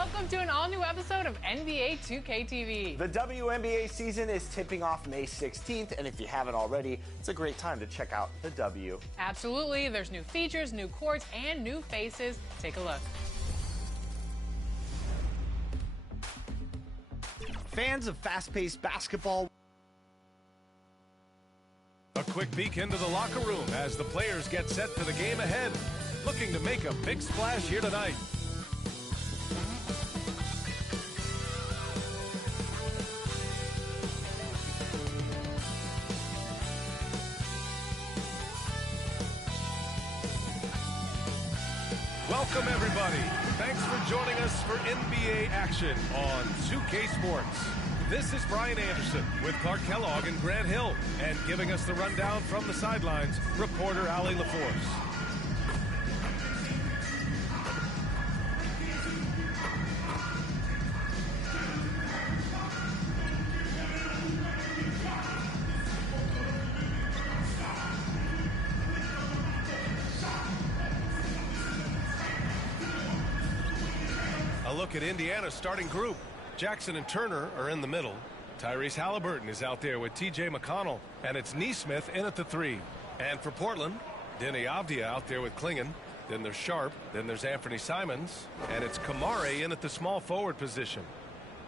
Welcome to an all-new episode of NBA 2K TV. The WNBA season is tipping off May 16th, and if you haven't already, it's a great time to check out the W. Absolutely. There's new features, new courts, and new faces. Take a look. Fans of fast-paced basketball. A quick peek into the locker room as the players get set for the game ahead. Looking to make a big splash here tonight. Welcome, everybody. Thanks for joining us for NBA action on 2K Sports. This is Brian Anderson with Clark Kellogg and Grant Hill. And giving us the rundown from the sidelines, reporter Allie LaForce. A look at Indiana's starting group. Jackson and Turner are in the middle. Tyrese Halliburton is out there with T.J. McConnell. And it's Nesmith in at the 3. And for Portland, Denny Avdia out there with Klingon. Then there's Sharp. Then there's Anthony Simons. And it's Kamare in at the small forward position.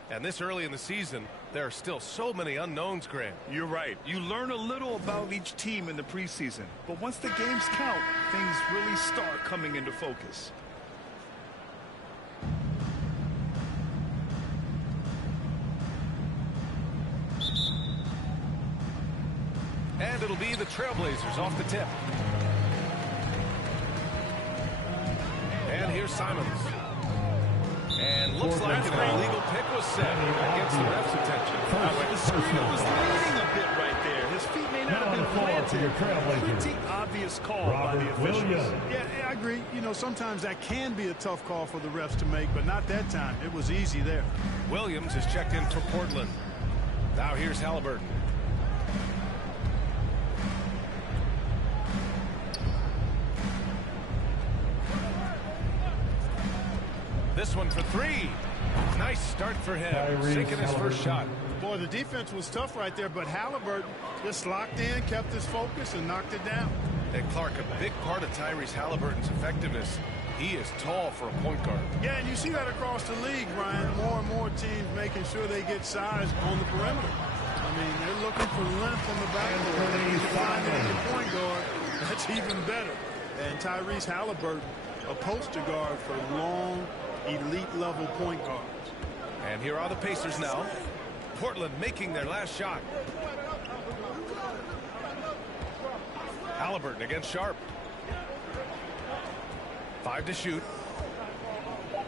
And this early in the season, there are still so many unknowns, Grant. You're right. You learn a little about each team in the preseason. But once the games count, things really start coming into focus. And it'll be the Trailblazers off the tip. And here's Simons. And looks like an illegal pick was set. That gets the ref's attention. The screener was leaning a bit right there. His feet may not have been planted. Pretty obvious call by the officials. Yeah, I agree. You know, sometimes that can be a tough call for the refs to make, but not that time. It was easy there. Williams is checked in for Portland. Now here's Halliburton. This one for 3. Nice start for him. Sinking his first shot. Boy, the defense was tough right there, but Halliburton just locked in, kept his focus, and knocked it down. And Clark, a big part of Tyrese Halliburton's effectiveness, he is tall for a point guard. Yeah, and you see that across the league, Ryan. More and more teams making sure they get size on the perimeter. I mean, they're looking for length on the backboard. If you find it in the point guard, that's even better. And Tyrese Halliburton, a poster guard for long, elite-level point guards. And here are the Pacers now. Portland making their last shot. Halliburton against Sharp. 5 to shoot.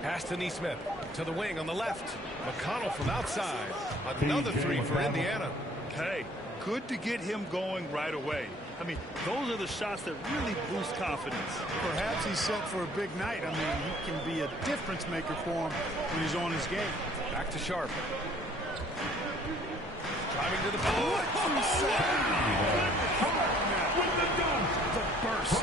Pass to Nesmith. To the wing on the left. McConnell from outside. Another 3 for Indiana. Hey, good to get him going right away. I mean, those are the shots that really boost confidence. Perhaps he's set for a big night. I mean, he can be a difference maker for him when he's on his game. Back to Sharp. Driving to the ball. With the dunk, the burst.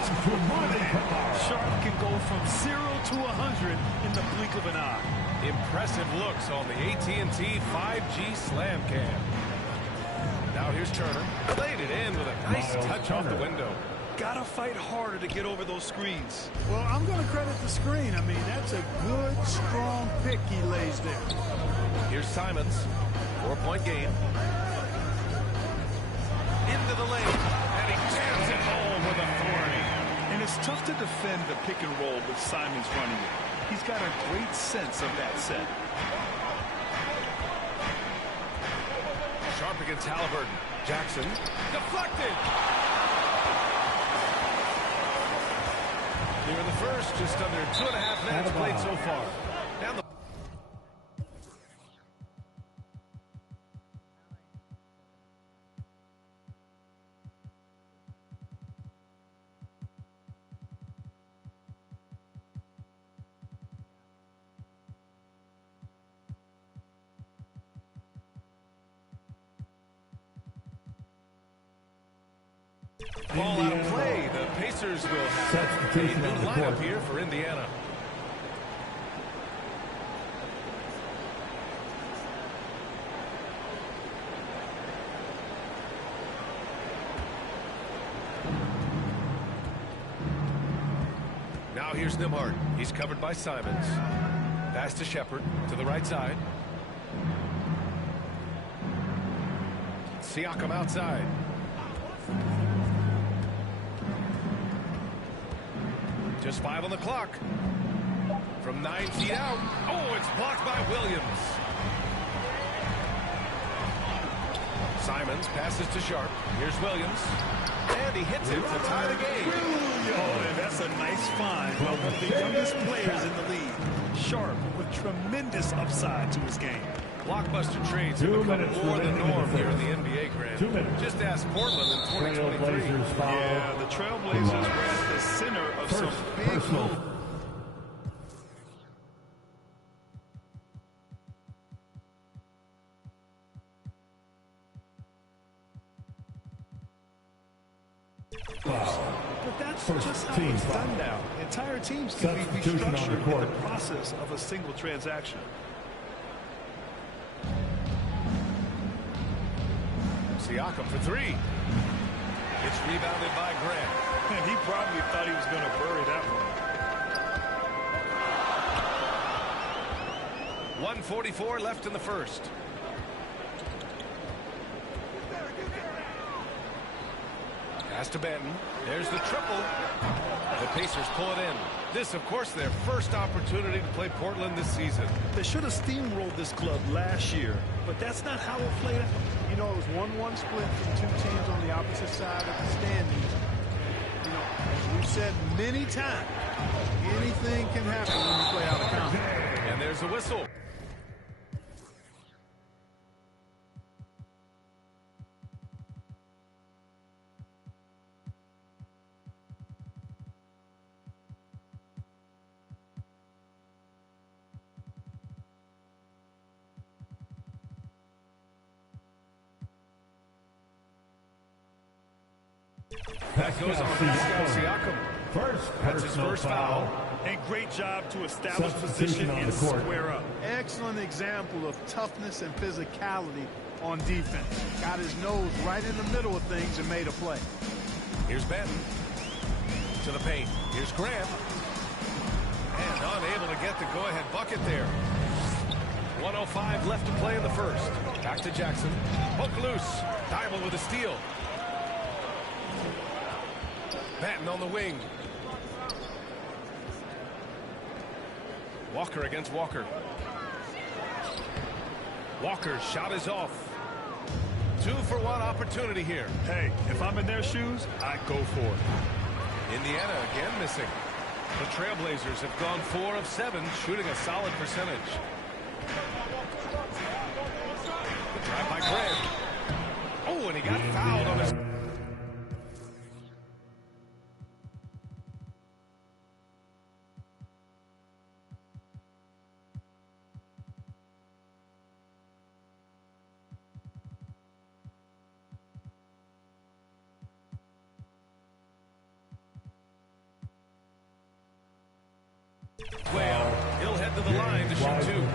Sharp can go from 0 to 100 in the blink of an eye. Impressive looks on the AT&T 5G Slam Cam. Now here's Turner. Played it in with a nice touch off the window. Gotta fight harder to get over those screens. Well, I'm going to credit the screen. I mean, that's a good, strong pick he lays there. Here's Simons. 4-point game. Into the lane. And he jams it home with authority. And it's tough to defend the pick and roll with Simons running it. He's got a great sense of that set. Sharp against Halliburton. Jackson. Deflected. Here in the first, just under 2.5 minutes played so far. Down the ball out of play. The Pacers will have a new lineup here for Indiana. here's Nimhart. He's covered by Simons. Pass to Shepard to the right side. Siakam outside. Just 5 on the clock. From 9 feet out. Oh, it's blocked by Williams. Simons passes to Sharp. Here's Williams. And he hits it to tie the game. Oh, and that's a nice find. Well, one of the youngest players in the league. Sharp with tremendous upside to his game. Blockbuster trades have become more the norm here in the NBA, Grant. Just ask Portland in 2023. Yeah, the Trailblazers were at the center of some big moves. But that's just how it's done now. Entire teams can be restructured in the process of a single transaction. Siakam for 3. It's rebounded by Grant. And he probably thought he was going to bury that one. 1:44 left in the first. Pass to Benton. There's the triple. The Pacers pull it in. This, of course, their first opportunity to play Portland this season. They should have steamrolled this club last year, but that's not how it played out. You know, it was 1-1 split from two teams on the opposite side of the standings. You know, as we've said many times, anything can happen when you play out of conference. And there's a whistle. That goes on Pascal Siakam. That's his first foul. And great job to establish position and square up. Excellent example of toughness and physicality on defense. Got his nose right in the middle of things and made a play. Here's Benton. To the paint. Here's Grant. And unable to get the go-ahead bucket there. 1:05 left to play in the first. Back to Jackson. Hook loose. Diamond with a steal. Batten on the wing. Walker against Walker. Walker's shot is off. 2-for-1 opportunity here. Hey, if I'm in their shoes, I go for it. Indiana again missing. The Trailblazers have gone 4 of 7, shooting a solid percentage. The drive by Grant. Oh, and he got fouled on his... Well, he'll head to the line to shoot 2.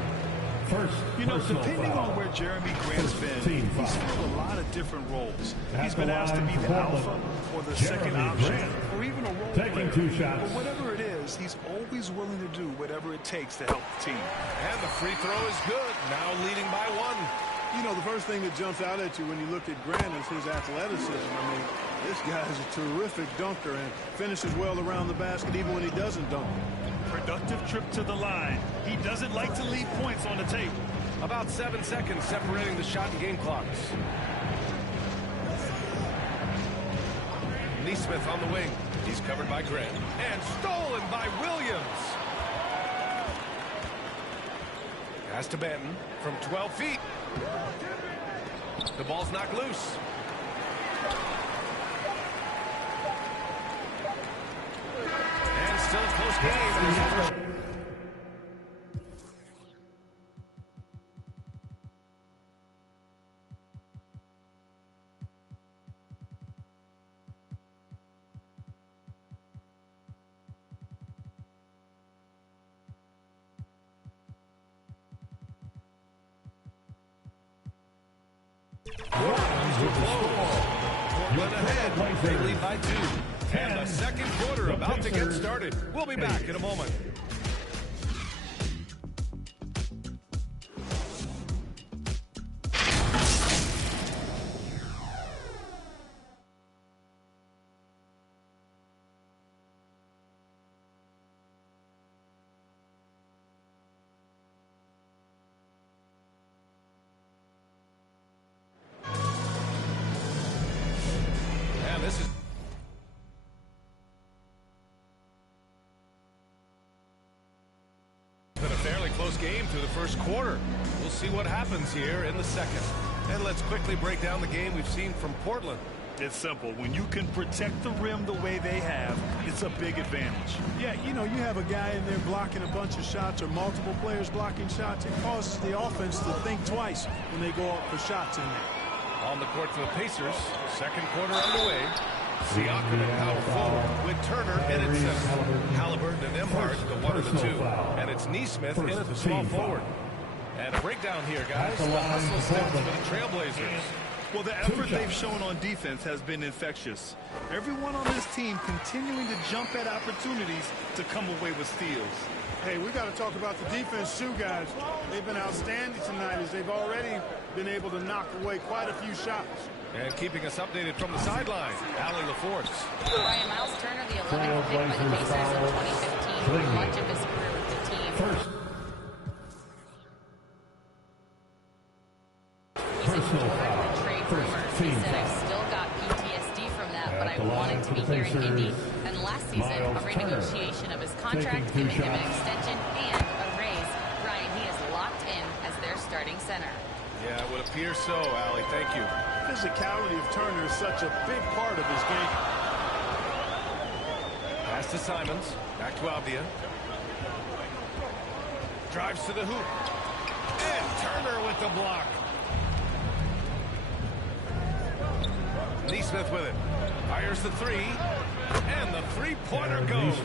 You know, depending on where Jeremy Grant's been, he's filled a lot of different roles. He's been asked to be the alpha or the second option or even a role player. But whatever it is, he's always willing to do whatever it takes to help the team. And the free throw is good, now leading by 1. You know, the first thing that jumps out at you when you look at Grant is his athleticism. I mean, this guy's a terrific dunker and finishes well around the basket even when he doesn't dunk. Productive trip to the line. He doesn't like to leave points on the table. About 7 seconds separating the shot and game clocks. Neesmith on the wing. He's covered by Grant. And stolen by Williams. Pass to Benton from 12 feet. The ball's knocked loose. And still a close game. Portland ahead. They lead by 2. And the second quarter about to get started. We'll be back in a moment. This is been a fairly close game through the first quarter. We'll see what happens here in the second. And let's quickly break down the game we've seen from Portland. It's simple. When you can protect the rim the way they have, it's a big advantage. Yeah, you know, you have a guy in there blocking a bunch of shots or multiple players blocking shots. It causes the offense to think twice when they go up for shots in there. On the court for the Pacers, second quarter underway. Siakam at power forward with Turner in at center. Halliburton and Nembhard, the 1 and the 2. And it's Neesmith in at the small forward. And a breakdown here, guys. The hustle steps for the Trailblazers. Well, the effort they've shown on defense has been infectious. Everyone on this team continuing to jump at opportunities to come away with steals. Hey, we got to talk about the defense too, guys. They've been outstanding tonight as they've already been able to knock away quite a few shots. And keeping us updated from the sideline, Allie LaForce. Ryan Miles Turner, the 11th pick by the Pacers in 2015, much of his career with the team. He's ignored the trade rumors. He said, I've still got PTSD from that, but I wanted to be here in Indy. And last season, a renegotiation of his contract, giving him an extension and a raise. Ryan, he is locked in as their starting center. Yeah, it would appear so, Allie. Thank you. Physicality of Turner is such a big part of his game. Pass to Simons. Back to Avdia. Drives to the hoop. And Turner with the block. Neesmith with it. Fires the three. And the three-pointer goes.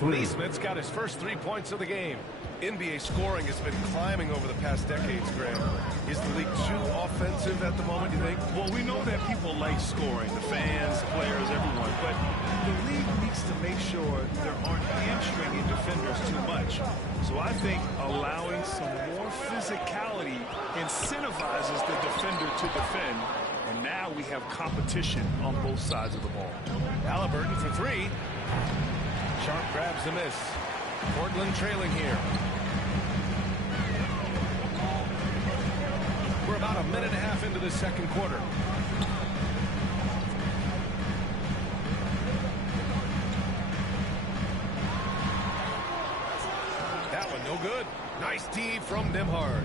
Neesmith's got his first 3 points of the game. NBA scoring has been climbing over the past decades, Graham. Is the league too offensive at the moment, you think? Well, we know that people like scoring, the fans, players, everyone, but the league needs to make sure there aren't hamstringing defenders too much. So I think allowing some more physicality incentivizes the defender to defend, and now we have competition on both sides of the ball. Halliburton for three. Sharp grabs the miss. Portland trailing here. We're about a minute and a half into the second quarter. That one no good. Nice D from Nembhard.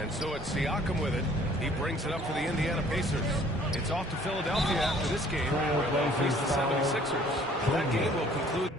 And so it's Siakam with it. He brings it up for the Indiana Pacers. It's off to Philadelphia after this game, where they'll face the 76ers. That game will conclude.